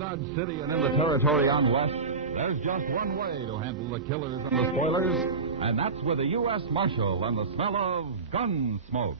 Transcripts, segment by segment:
Dodge City and in the territory on West, there's just one way to handle the killers and the spoilers, and that's with a U.S. Marshal and the smell of gun smoke.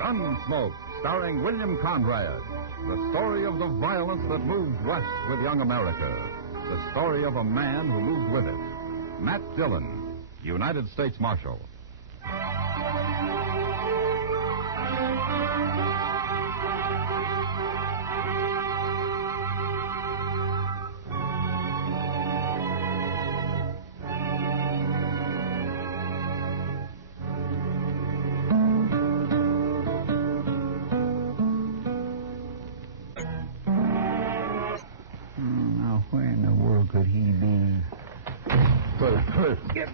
Gunsmoke, starring William Conrad. The story of the violence that moved west with young America. The story of a man who moved with it. Matt Dillon, United States Marshal.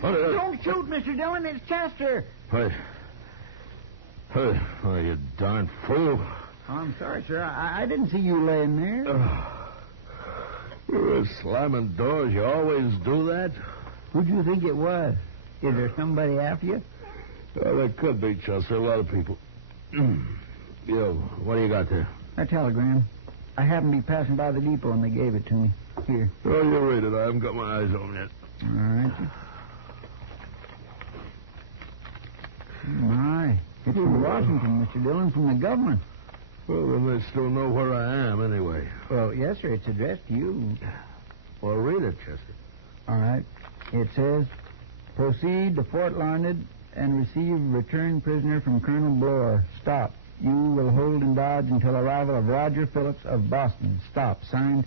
Don't shoot, Mr. Dillon. It's Chester. Hey, you darn fool. Oh, I'm sorry, sir. I didn't see you laying there. You're slamming doors. You always do that? Who do you think it was? Is there somebody after you? Well, there could be, Chester. A lot of people. Yo, what do you got there? A telegram. I happened to be passing by the depot and they gave it to me. Here. Oh, you read it. I haven't got my eyes on it. All right. My. It's from Washington, Mr. Dillon, from the government. Well, then they still know where I am anyway. Well, yes, sir. It's addressed to you. Well, read it, Chester. All right. It says, proceed to Fort Larned and receive return prisoner from Colonel Bloor. Stop. You will hold in Dodge until arrival of Roger Phillips of Boston. Stop. Signed,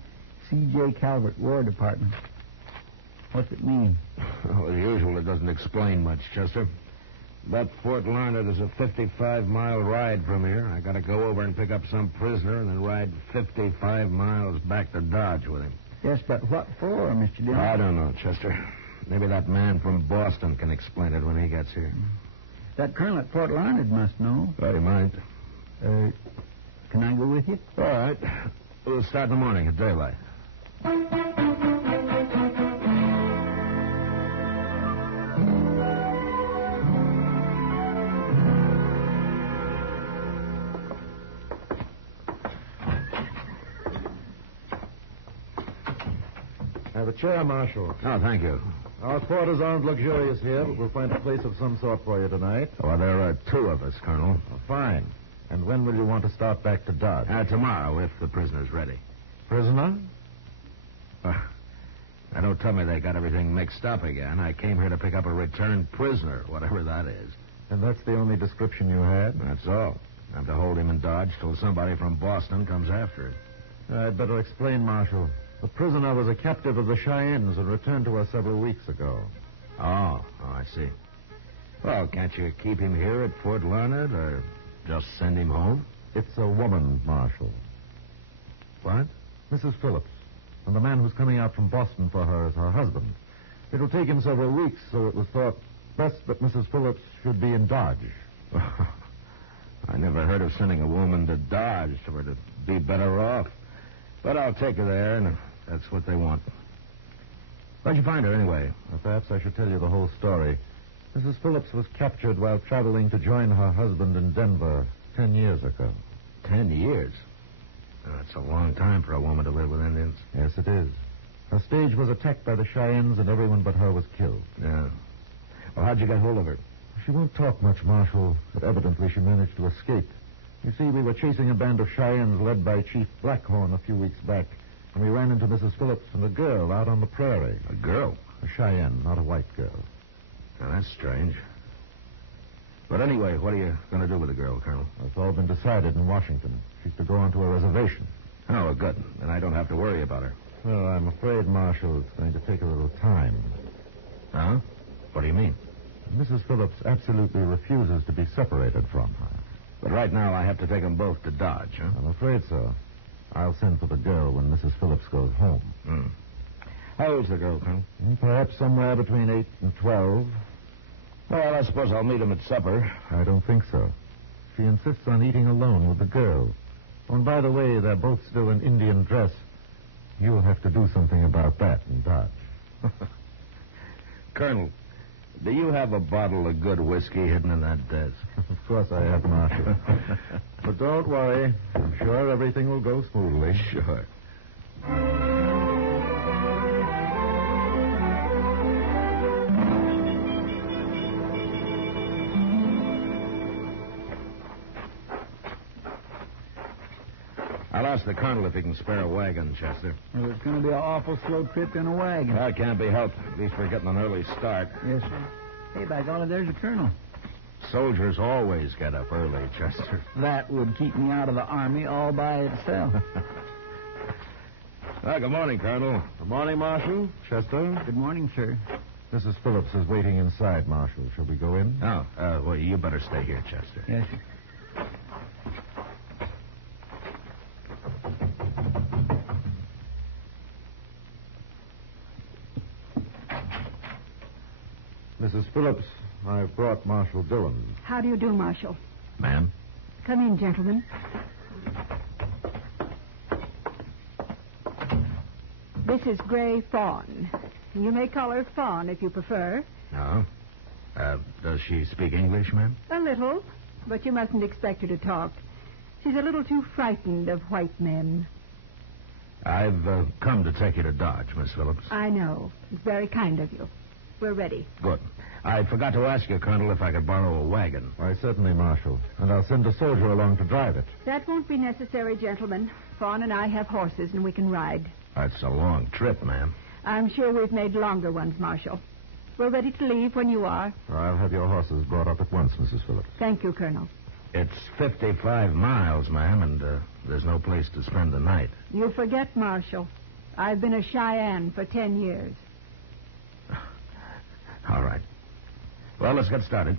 C.J. Calvert, War Department. What's it mean? Well, as usual, it doesn't explain much, Chester. That Fort Larned is a 55-mile ride from here. I got to go over and pick up some prisoner and then ride 55 miles back to Dodge with him. Yes, but what for, Mr. Dillon? I don't know, Chester. Maybe that man from Boston can explain it when he gets here. That colonel at Fort Larned must know. Oh, he might. Can I go with you? All right. We'll start in the morning at daylight. Have a chair, Marshal. Oh, thank you. Our quarters aren't luxurious here, but we'll find a place of some sort for you tonight. Well, there are two of us, Colonel. Oh, fine. And when will you want to start back to Dodge? Tomorrow, if the prisoner's ready. Prisoner? Now, don't tell me they got everything mixed up again. I came here to pick up a returned prisoner, whatever that is. And that's the only description you had? That's all. I'm to hold him in Dodge till somebody from Boston comes after him. I'd better explain, Marshal. The prisoner was a captive of the Cheyennes and returned to us several weeks ago. Oh, I see. Well, can't you keep him here at Fort Larned or just send him home? It's a woman, Marshal. What? Mrs. Phillips. And the man who's coming out from Boston for her is her husband. It'll take him several weeks, so it was thought best that Mrs. Phillips should be in Dodge. I never heard of sending a woman to Dodge for her to be better off. But I'll take her there, and that's what they want. Where'd you find her, anyway? Well, perhaps I should tell you the whole story. Mrs. Phillips was captured while traveling to join her husband in Denver 10 years ago. 10 years? That's a long time for a woman to live with Indians. Yes, it is. Her stage was attacked by the Cheyennes, and everyone but her was killed. Yeah. Well, how'd you get hold of her? She won't talk much, Marshal, but evidently she managed to escape. You see, we were chasing a band of Cheyennes led by Chief Blackhorn a few weeks back, and we ran into Mrs. Phillips and a girl out on the prairie. A girl? A Cheyenne, not a white girl. Now, that's strange. But anyway, what are you going to do with the girl, Colonel? It's all been decided in Washington. She's to go onto a reservation. Oh, good. Then I don't have to worry about her. Well, I'm afraid, Marshal, it's going to take a little time. Huh? What do you mean? Mrs. Phillips absolutely refuses to be separated from her. But right now I have to take them both to Dodge, huh? I'm afraid so. I'll send for the girl when Mrs. Phillips goes home. How old's the girl, Colonel? Perhaps somewhere between 8 and 12. Well, I suppose I'll meet him at supper. I don't think so. She insists on eating alone with the girl. Oh, and by the way, they're both still in Indian dress. You'll have to do something about that in Dodge. Colonel, do you have a bottle of good whiskey hidden in that desk? Of course I have, Marshal. But don't worry. I'm sure everything will go smoothly. Sure. I'll ask the colonel if he can spare a wagon, Chester. Well, it's going to be an awful slow trip in a wagon. That can't be helped. At least we're getting an early start. Yes, sir. Hey, by golly, there's a colonel. Soldiers always get up early, Chester. That would keep me out of the Army all by itself. Well, good morning, Colonel. Good morning, Marshal. Chester. Good morning, sir. Mrs. Phillips is waiting inside, Marshal. Shall we go in? Oh, well, you better stay here, Chester. Yes, sir. Mrs. Phillips, I've brought Marshal Dillon. How do you do, Marshal? Ma'am? Come in, gentlemen. This is Gray Fawn. You may call her Fawn if you prefer. No. Does she speak English, ma'am? A little, but you mustn't expect her to talk. She's a little too frightened of white men. I've come to take you to Dodge, Miss Phillips. I know. It's very kind of you. We're ready. Good. I forgot to ask you, Colonel, if I could borrow a wagon. Why, certainly, Marshal. And I'll send a soldier along to drive it. That won't be necessary, gentlemen. Fawn and I have horses, and we can ride. That's a long trip, ma'am. I'm sure we've made longer ones, Marshal. We're ready to leave when you are. I'll have your horses brought up at once, Mrs. Phillips. Thank you, Colonel. It's 55 miles, ma'am, and there's no place to spend the night. You forget, Marshal. I've been a Cheyenne for 10 years. All right. Well, let's get started.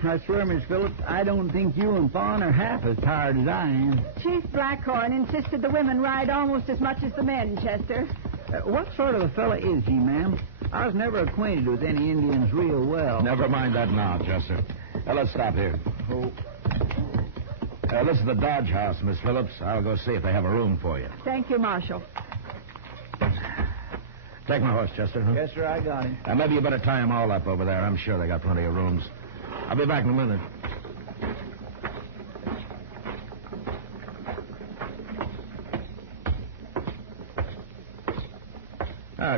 I swear, Miss Phillips, I don't think you and Fawn are half as tired as I am. Chief Blackhorn insisted the women ride almost as much as the men, Chester. What sort of a fella is he, ma'am? I was never acquainted with any Indians real well. Never mind that now, Chester. Let's stop here. Oh. This is the Dodge house, Miss Phillips. I'll go see if they have a room for you. Thank you, Marshal. Take my horse, Chester. Huh? Yes, sir, I got him. Maybe you better tie them all up over there. I'm sure they got plenty of rooms. I'll be back in a minute.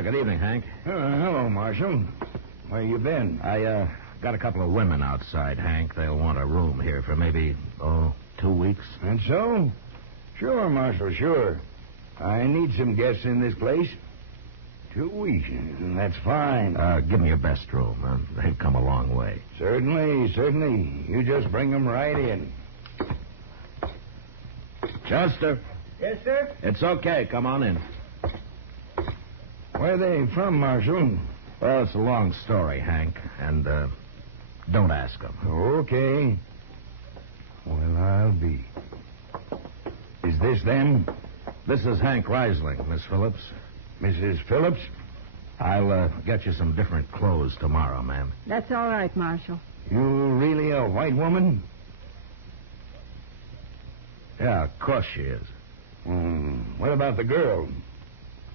Good evening, Hank. Hello, Marshal. Where you been? I got a couple of women outside, Hank. They'll want a room here for maybe, 2 weeks. And so? Sure, Marshal, sure. I need some guests in this place. 2 weeks. That's fine. Give me your best room. They've come a long way. Certainly, certainly. You just bring them right in. Chester. Yes, sir? It's okay. Come on in. Where are they from, Marshal? Well, it's a long story, Hank, and don't ask them. Okay. Well, I'll be. Is this them? This is Hank Risling, Miss Phillips. Mrs. Phillips? I'll get you some different clothes tomorrow, ma'am. That's all right, Marshal. You really a white woman? Yeah, of course she is. What about the girl?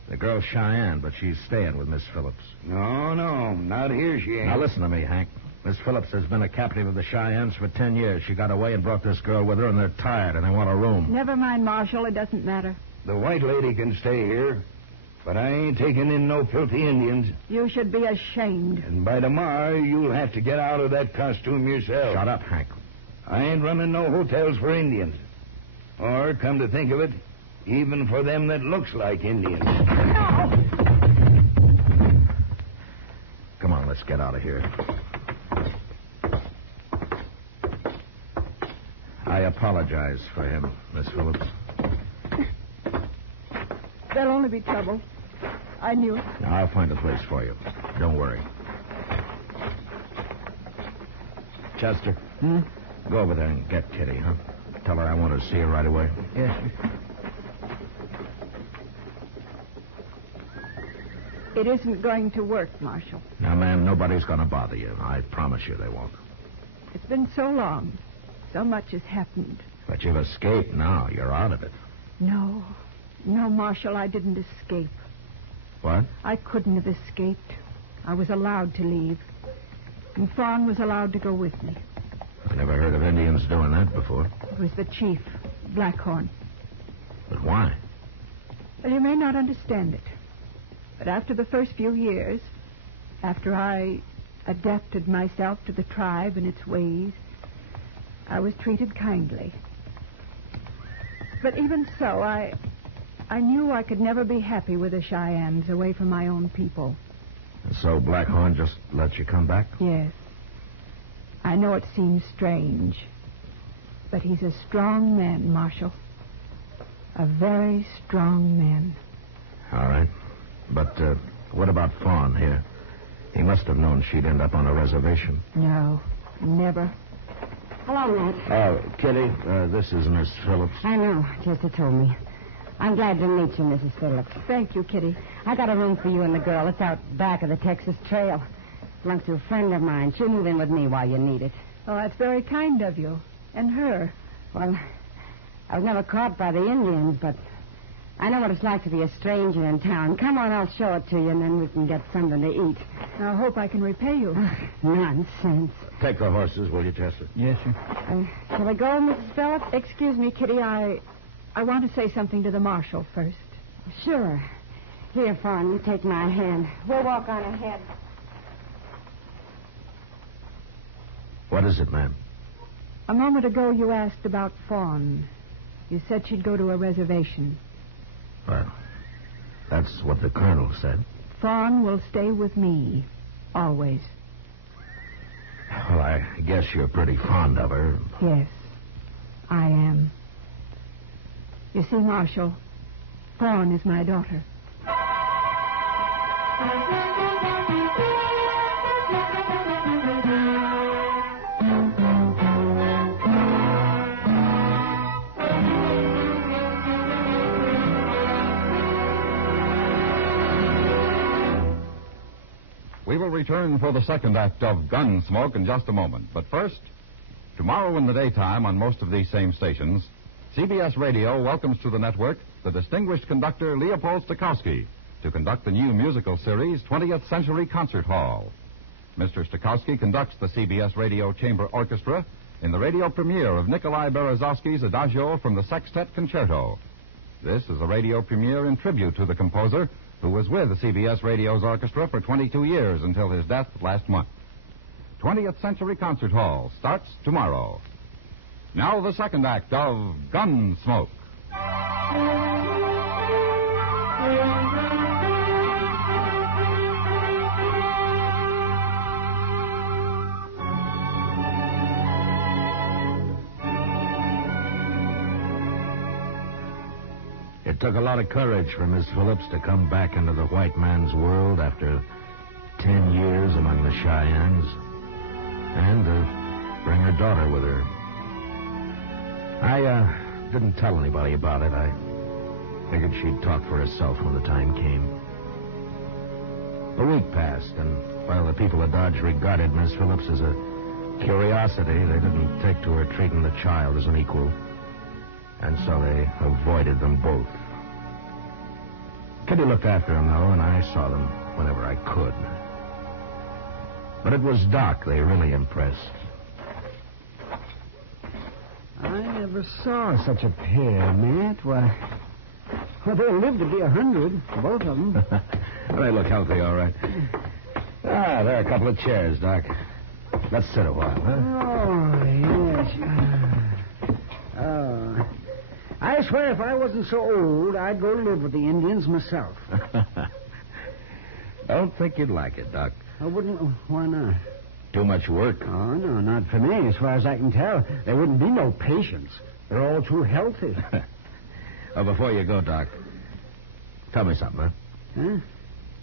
The girl's Cheyenne, but she's staying with Miss Phillips. No, not here she ain't. Now, listen to me, Hank. Miss Phillips has been a captive of the Cheyennes for 10 years. She got away and brought this girl with her, and they're tired, and they want a room. Never mind, Marshal. It doesn't matter. The white lady can stay here, but I ain't taking in no filthy Indians. You should be ashamed. And by tomorrow, you'll have to get out of that costume yourself. Shut up, Hank. I ain't running no hotels for Indians. Or, come to think of it, even for them that looks like Indians. No! Come on, let's get out of here. I apologize for him, Miss Phillips. There'll only be trouble. I knew it. Now, I'll find a place for you. Don't worry. Chester, Hmm? go over there and get Kitty, huh? Tell her I want to see her right away. Yes, sir. It isn't going to work, Marshal. Now, ma'am, nobody's going to bother you. I promise you they won't. It's been so long. So much has happened. But you've escaped now. You're out of it. No, Marshal, I didn't escape. What? I couldn't have escaped. I was allowed to leave. And Fawn was allowed to go with me. I never heard of Indians doing that before. It was the chief, Blackhorn. But why? Well, you may not understand it. But after the first few years, after I adapted myself to the tribe and its ways, I was treated kindly. But even so, I knew I could never be happy with the Cheyennes away from my own people. And so Blackhorn just let you come back? Yes. I know it seems strange, but he's a strong man, Marshal. A very strong man. All right. But what about Fawn here? He must have known she'd end up on a reservation. No, never. Hello, Matt. Oh, Kitty, this is Miss Phillips. I know. Chester told me. I'm glad to meet you, Mrs. Phillips. Thank you, Kitty. I got a room for you and the girl. It's out back of the Texas Trail. Belongs to a friend of mine. She'll move in with me while you need it. Oh, that's very kind of you. And her. Well, I was never caught by the Indians, but I know what it's like to be a stranger in town. Come on, I'll show it to you, and then we can get something to eat. I hope I can repay you. Nonsense. Take the horses, will you, Chester? Yes, sir. Shall we go, Mrs. Phillips? Excuse me, Kitty. I want to say something to the marshal first. Sure. Here, Fawn, you take my hand. We'll walk on ahead. What is it, ma'am? A moment ago, you asked about Fawn. You said she'd go to a reservation. Well, that's what the colonel said. Fawn will stay with me. Always. Well, I guess you're pretty fond of her. Yes, I am. You see, Marshal, Fawn is my daughter. We will return for the second act of Gunsmoke in just a moment. But first, tomorrow in the daytime on most of these same stations, CBS Radio welcomes to the network the distinguished conductor Leopold Stokowski to conduct the new musical series 20th Century Concert Hall. Mr. Stokowski conducts the CBS Radio Chamber Orchestra in the radio premiere of Nikolai Berezovsky's Adagio from the Sextet Concerto. This is a radio premiere in tribute to the composer who was with CBS Radio's orchestra for 22 years until his death last month. 20th Century Concert Hall starts tomorrow. Now the second act of Gunsmoke. It took a lot of courage for Miss Phillips to come back into the white man's world after 10 years among the Cheyennes and to bring her daughter with her. I didn't tell anybody about it. I figured she'd talk for herself when the time came. A week passed, and while the people of Dodge regarded Miss Phillips as a curiosity, they didn't take to her treating the child as an equal. And so they avoided them both. Kitty looked after them, though, and I saw them whenever I could. But it was Doc they really impressed. I never saw such a pair, Matt. Why, they'll live to be 100, both of them. They look healthy, all right. Ah, there are a couple of chairs, Doc. Let's sit a while, huh? Oh, yes. I swear if I wasn't so old, I'd go live with the Indians myself. Don't think you'd like it, Doc. I wouldn't. Why not? Too much work. Oh, no, not for me. As far as I can tell, there wouldn't be no patients. They're all too healthy. Oh, before you go, Doc, tell me something, huh? Huh?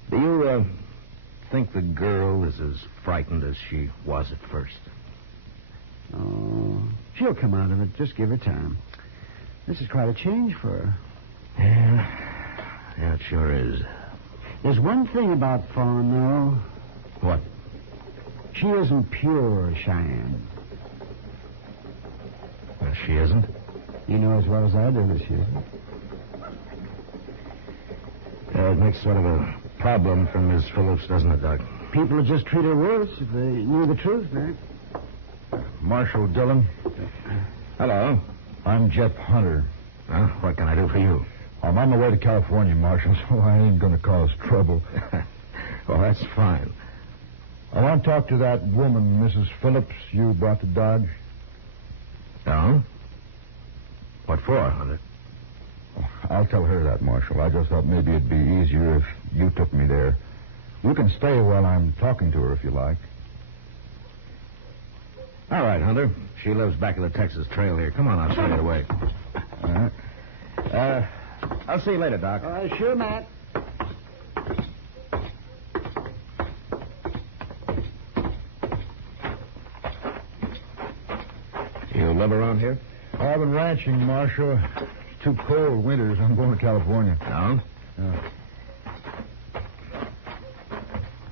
Do you think the girl is as frightened as she was at first? Oh, she'll come out of it. Just give her time. This is quite a change for her. Yeah, it sure is. There's one thing about Fawn, though. What? She isn't pure Cheyenne. Well, she isn't? You know as well as I do that she isn't. It makes sort of a problem for Miss Phillips, doesn't it, Doc? People would just treat her worse if they knew the truth, Mac. Marshal Dillon. Hello. I'm Jeff Hunter. What can I do for you? I'm on my way to California, Marshal, so I ain't going to cause trouble. Well, that's fine. I want to talk to that woman, Mrs. Phillips, you brought to Dodge. Oh? What for, Hunter? I'll tell her that, Marshal. I just thought maybe it'd be easier if you took me there. You can stay while I'm talking to her if you like. All right, Hunter. She lives back of the Texas Trail here. Come on, I'll show you the way. All right. I'll see you later, Doc. Sure, Matt. You live around here? I've been ranching, Marshal. It's too cold winters. I'm going to California. No? Yeah.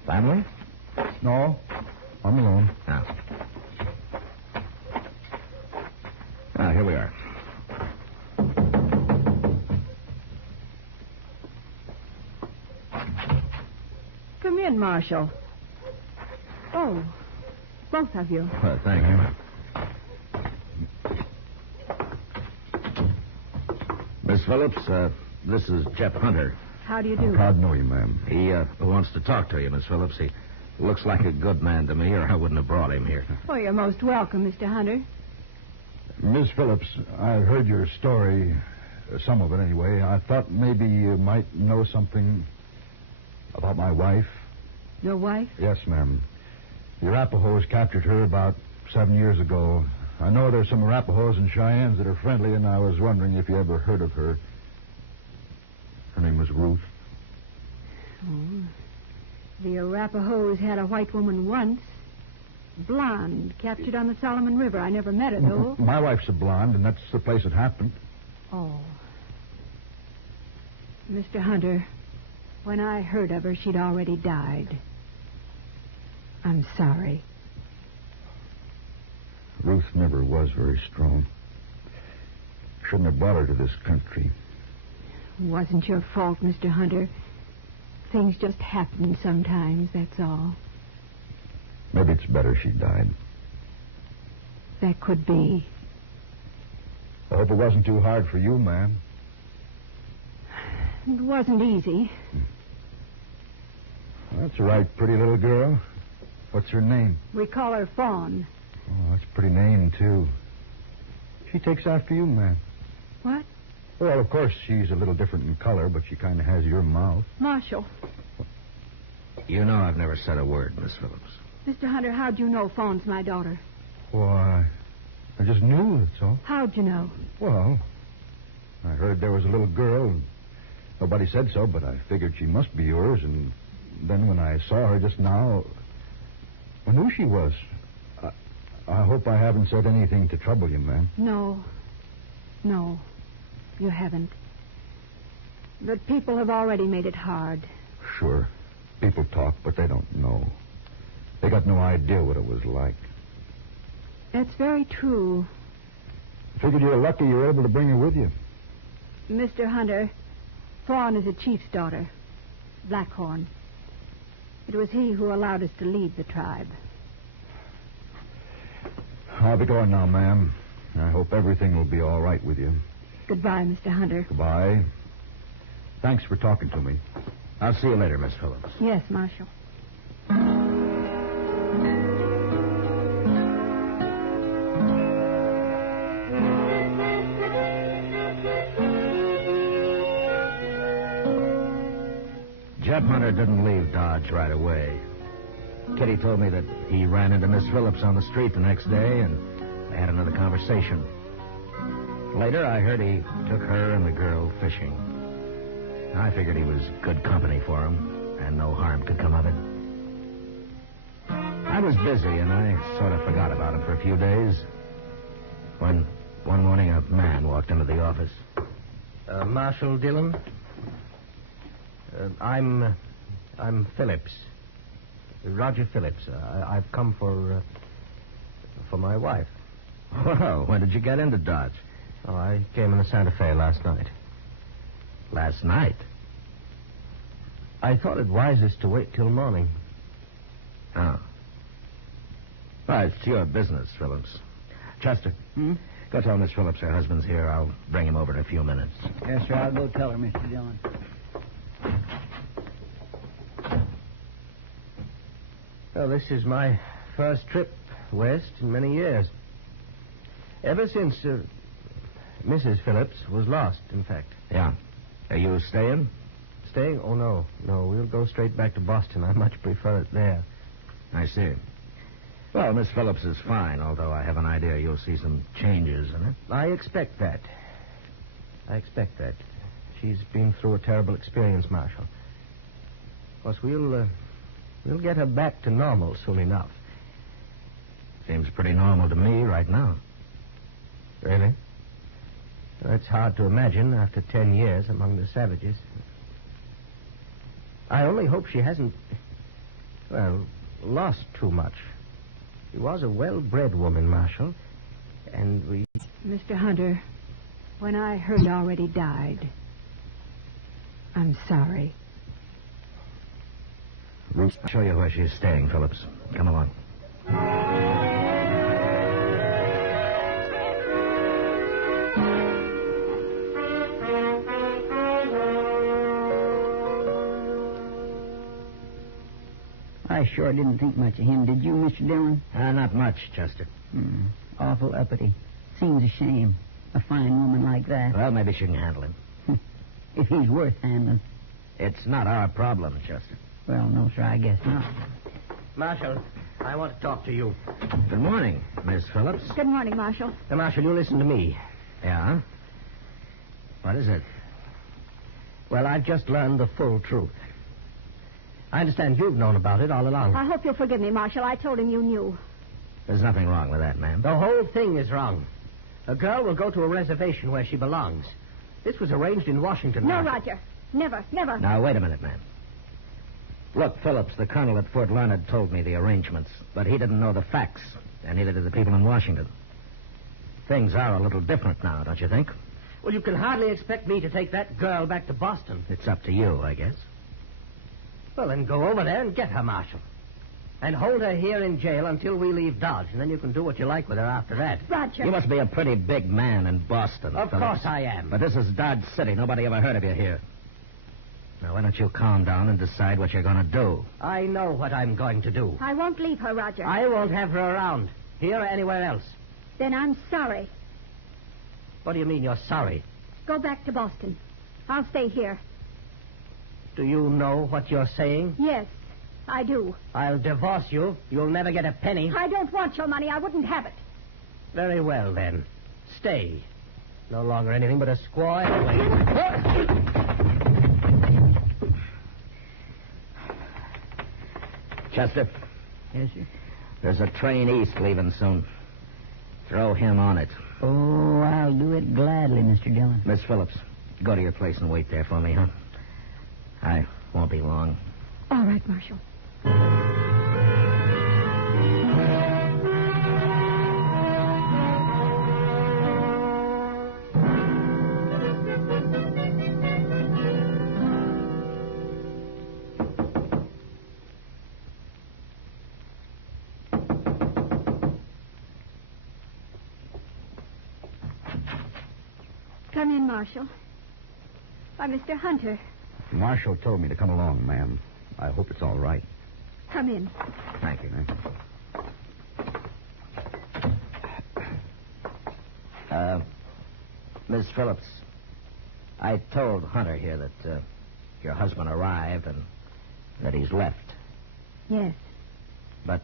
Family? No, I'm alone. No. Here we are. Come in, Marshal. Oh, both of you. Well, thank you, ma'am. Miss Phillips, this is Jeff Hunter. How do you I'm do? proud to know you, ma'am. He wants to talk to you, Miss Phillips. He looks like a good man to me, or I wouldn't have brought him here. Oh, you're most welcome, Mr. Hunter. Miss Phillips, I heard your story, some of it anyway. I thought maybe you might know something about my wife. Your wife? Yes, ma'am. The Arapahoes captured her about 7 years ago. I know there's some Arapahoes and Cheyennes that are friendly, and I was wondering if you ever heard of her. Her name was Ruth. Oh. The Arapahoes had a white woman once. Blonde, captured on the Solomon River. I never met her, though. My wife's a blonde, and that's the place it happened. Oh. Mr. Hunter, when I heard of her, she'd already died. I'm sorry. Ruth never was very strong. Shouldn't have brought her to this country. It wasn't your fault, Mr. Hunter. Things just happen sometimes, that's all. Maybe it's better she died. That could be. I hope it wasn't too hard for you, ma'am. It wasn't easy. That's a right pretty little girl. What's her name? We call her Fawn. Oh, that's a pretty name, too. She takes after you, ma'am. What? Well, of course, she's a little different in color, but she kind of has your mouth. Marshal. You know I've never said a word, Miss Phillips. Mr. Hunter, how'd you know Fawn's my daughter? Why, I just knew, that's all. How'd you know? Well, I heard there was a little girl. Nobody said so, but I figured she must be yours, and then when I saw her just now, I knew she was. I hope I haven't said anything to trouble you, ma'am. No, you haven't. But people have already made it hard. Sure. People talk, but they don't know. They got no idea what it was like. That's very true. I figured you were lucky you were able to bring her with you. Mr. Hunter, Fawn is a chief's daughter, Blackhorn. It was he who allowed us to lead the tribe. I'll be going now, ma'am. I hope everything will be all right with you. Goodbye, Mr. Hunter. Goodbye. Thanks for talking to me. I'll see you later, Miss Phillips. Yes, Marshal. Jeff Hunter didn't leave Dodge right away. Kitty told me that he ran into Miss Phillips on the street the next day, and they had another conversation. Later, I heard he took her and the girl fishing. I figured he was good company for him, and no harm could come of it. I was busy, and I sort of forgot about him for a few days. When one morning a man walked into the office. Marshal Dillon? I'm Phillips. Roger Phillips. I've come for my wife. Well, when did you get into Dodge? Oh, I came in the Santa Fe last night. Last night? I thought it wisest to wait till morning. Oh. Well, it's your business, Phillips. Chester, go tell Miss Phillips her husband's here. I'll bring him over in a few minutes. Yes, sir. I'll go tell her, Mr. Dillon. Well, this is my first trip west in many years. Ever since Mrs. Phillips was lost, in fact. Yeah. Are you staying? Staying? Oh, no. No, we'll go straight back to Boston. I much prefer it there. I see. Well, Miss Phillips is fine, although I have an idea you'll see some changes in her. I expect that. She's been through a terrible experience, Marshal. Of course, we'll get her back to normal soon enough. Seems pretty normal to me right now. Really? Well, it's hard to imagine after 10 years among the savages. I only hope she hasn't, lost too much. She was a well-bred woman, Marshal, and we... Mr. Hunter, when I heard already died, I'm sorry. I'll show you where she's staying, Phillips. Come along. I sure didn't think much of him, did you, Mr. Dillon? Not much, Chester. Awful uppity. Seems a shame. A fine woman like that. Well, maybe she can handle him. If he's worth handling. It's not our problem, Chester. Well, no, sir, I guess not. Marshal, I want to talk to you. Good morning, Miss Phillips. Good morning, Marshal. Now, Marshal, you listen to me. Yeah? What is it? Well, I've just learned the full truth. I understand you've known about it all along. I hope you'll forgive me, Marshal. I told him you knew. There's nothing wrong with that, ma'am. The whole thing is wrong. A girl will go to a reservation where she belongs. This was arranged in Washington. No, Roger. Never, never. Now, wait a minute, ma'am. Look, Phillips, the colonel at Fort Larned told me the arrangements, but he didn't know the facts, and neither did the people in Washington. Things are a little different now, don't you think? Well, you can hardly expect me to take that girl back to Boston. It's up to you, I guess. Well, then go over there and get her, Marshal. And hold her here in jail until we leave Dodge, and then you can do what you like with her after that. Roger. You must be a pretty big man in Boston, Of Phillips. course I am. But this is Dodge City. Nobody ever heard of you here. Now, why don't you calm down and decide what you're going to do? I know what I'm going to do. I won't leave her, Roger. I won't have her around, here or anywhere else. Then I'm sorry. What do you mean you're sorry? Go back to Boston. I'll stay here. Do you know what you're saying? Yes, I do. I'll divorce you. You'll never get a penny. I don't want your money. I wouldn't have it. Very well, then. Stay. No longer anything but a squaw anyway. Chester, Yes, sir. there's a train east leaving soon. Throw him on it. Oh, I'll do it gladly, Mr. Dillon. Miss Phillips, go to your place and wait there for me, huh? I won't be long. All right, Marshal. Come in, Marshal. Why, Mr. Hunter. Marshal told me to come along, ma'am. I hope it's all right. Come in. Thank you. Miss Phillips, I told Hunter here that your husband arrived and that he's left. Yes. But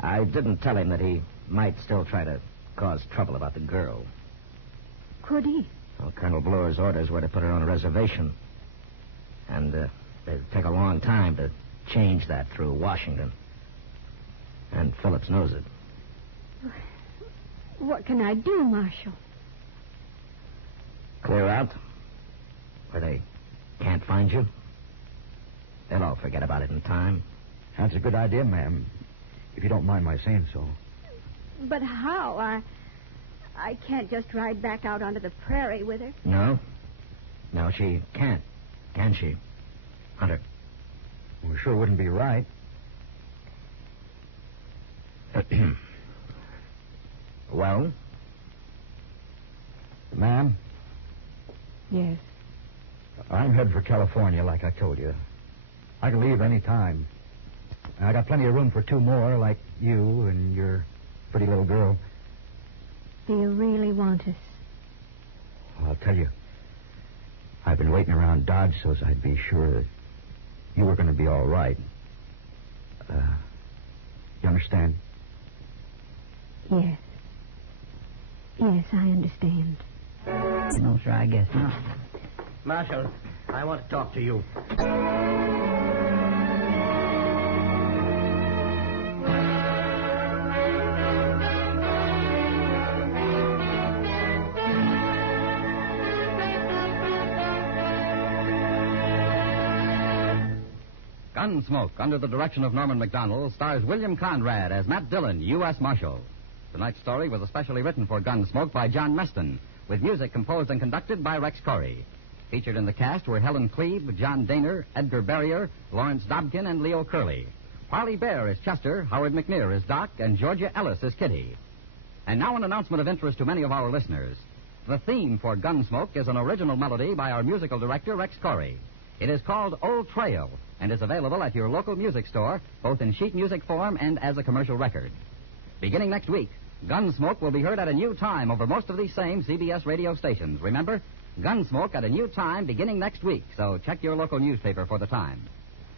I didn't tell him that he might still try to cause trouble about the girl. Could he? Well, Colonel Blower's orders were to put her on a reservation. And it'd take a long time to change that through Washington. Phillips knows it. What can I do, Marshal? Clear out where they can't find you. They'll all forget about it in time. That's a good idea, ma'am. If you don't mind my saying so. But how? I can't just ride back out onto the prairie with her. No. No, she can't. Can she? Hunter. Well, sure wouldn't be right. Well? Ma'am? Yes. I'm headed for California, like I told you. I can leave any time. I got plenty of room for two more, like you and your pretty little girl. Do you really want us? Well, I'll tell you. I've been waiting around Dodge so as I'd be sure that you were going to be all right. You understand? Yes. Yes, I understand. No, sir, I guess not. Marshal, I want to talk to you. Gunsmoke, under the direction of Norman MacDonald, stars William Conrad as Matt Dillon, U.S. Marshal. Tonight's story was especially written for Gunsmoke by John Meston, with music composed and conducted by Rex Corey. Featured in the cast were Helen Cleve, John Daner, Edgar Barrier, Lawrence Dobkin, and Leo Curley. Parley Bear is Chester, Howard McNear is Doc, and Georgia Ellis is Kitty. And now an announcement of interest to many of our listeners. The theme for Gunsmoke is an original melody by our musical director, Rex Corey. It is called Old Trail and is available at your local music store, both in sheet music form and as a commercial record. Beginning next week, Gunsmoke will be heard at a new time over most of these same CBS radio stations. Remember, Gunsmoke at a new time beginning next week, so check your local newspaper for the time.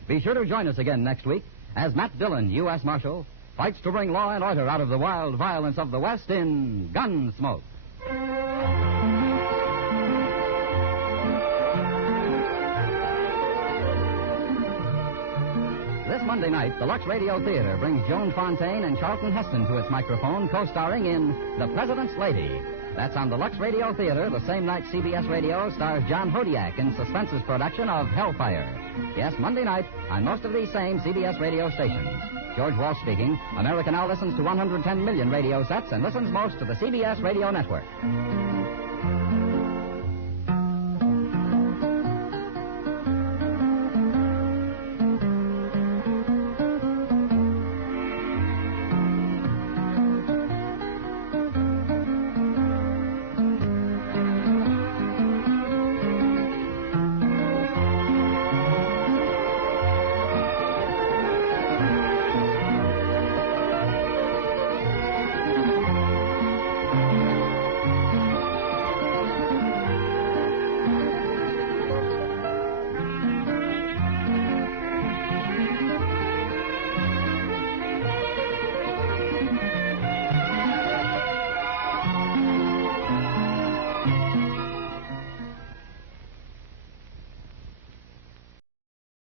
Be sure to join us again next week as Matt Dillon, U.S. Marshal, fights to bring law and order out of the wild violence of the West in Gunsmoke. This Monday night, the Lux Radio Theater brings Joan Fontaine and Charlton Heston to its microphone, co-starring in The President's Lady. That's on the Lux Radio Theater, the same night CBS Radio stars John Hodiak in Suspense's production of Hellfire. Yes, Monday night on most of these same CBS radio stations. George Walsh speaking. America now listens to 110 million radio sets and listens most to the CBS radio network.